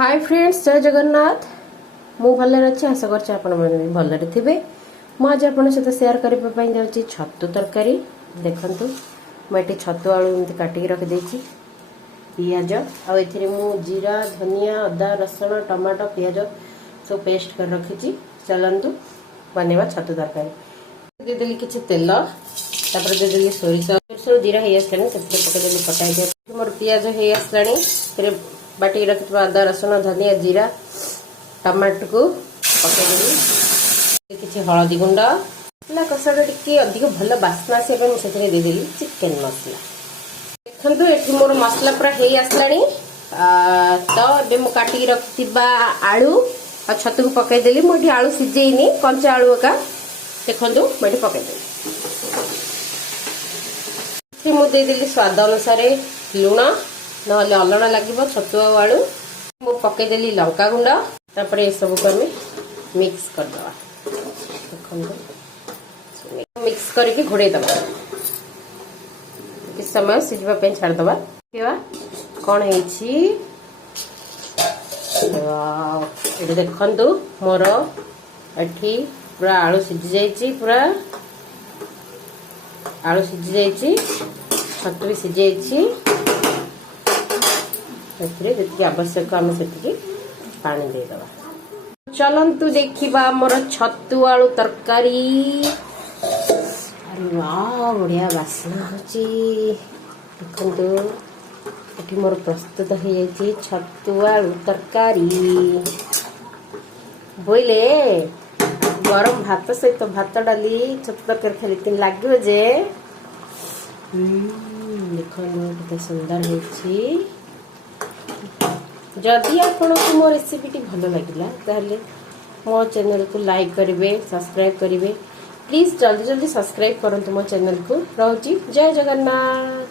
Hi friends, जय जगन्नाथ। मु भलरे अच्छे, आशा करछि आपण माने भलरे थिबे। मु आज आपण सहित शेयर करबा पई जाउछि छत्तू तरकारी। देखंतु मु एटी छत्तू आलू एमति काटी रख देछि, पियाज आ एथिरे मु जीरा, धनिया, अदा, रसुण, टमाटो, पियाज सब पेस्ट कर रखिछि। चलंतु बनेवा छत्तू तरकारी। दे देली किछि तेल, तापर दे देली सोरिष जीरा हे आसलानी, तेरे पके देली पकाई दे। मोर पियाज हे आसलानी, तेरे बाटी रखिଥିବା अदा, रसुण, धनिया, जीरा, टमाटो को पकेदेली। किसी हलदी गुंड कषाटा टी अधिक भल बास्ना से दे देली चिकेन मसला। देखो ये मोर मसला पूरा हे आसलानी। तो ये मुझे काटिक रखिଥିବା आलू और छतु को पकईदेली। मुझे आलू सीझेनी, कंचा आलू का देखो मुझे पकईदेली। मुझे देदेली स्वाद अनुसार लुण, नहले अलणा लगे छतु आलू। मु पकईदेली लंका गुंड, तापर ये सब को मिक्स करदे। मिक्स करके घोड़े दबा, किस समय सीझा छाड़दबा। कौन है देखु मोर एठी पूरा आलू सीझी जाइए, पूरा आलू सीझी जाइए, छतु भी सीझी जाइए। जी आवश्यक आम से पानी देदबा। चलंतु देखिबा मोर छतु आलू तरकारी। अरे वाह, बढ़िया बास्ना होची। देखंतु एठी मोर प्रस्तुत हो जाइए छतु आलू तरकारी। बोइले गरम भात सहित भात डाली छतु तरकारी खाली लगे जे। देखो केते सुंदर होची। जदि आपको मो रेसिपी भल लगे ताहले मो चैनल को लाइक करेंगे, सब्सक्राइब करेंगे। प्लीज जल्दी जल्दी सब्सक्राइब करंतु मो चैनल को। रहूची, जय जगन्नाथ।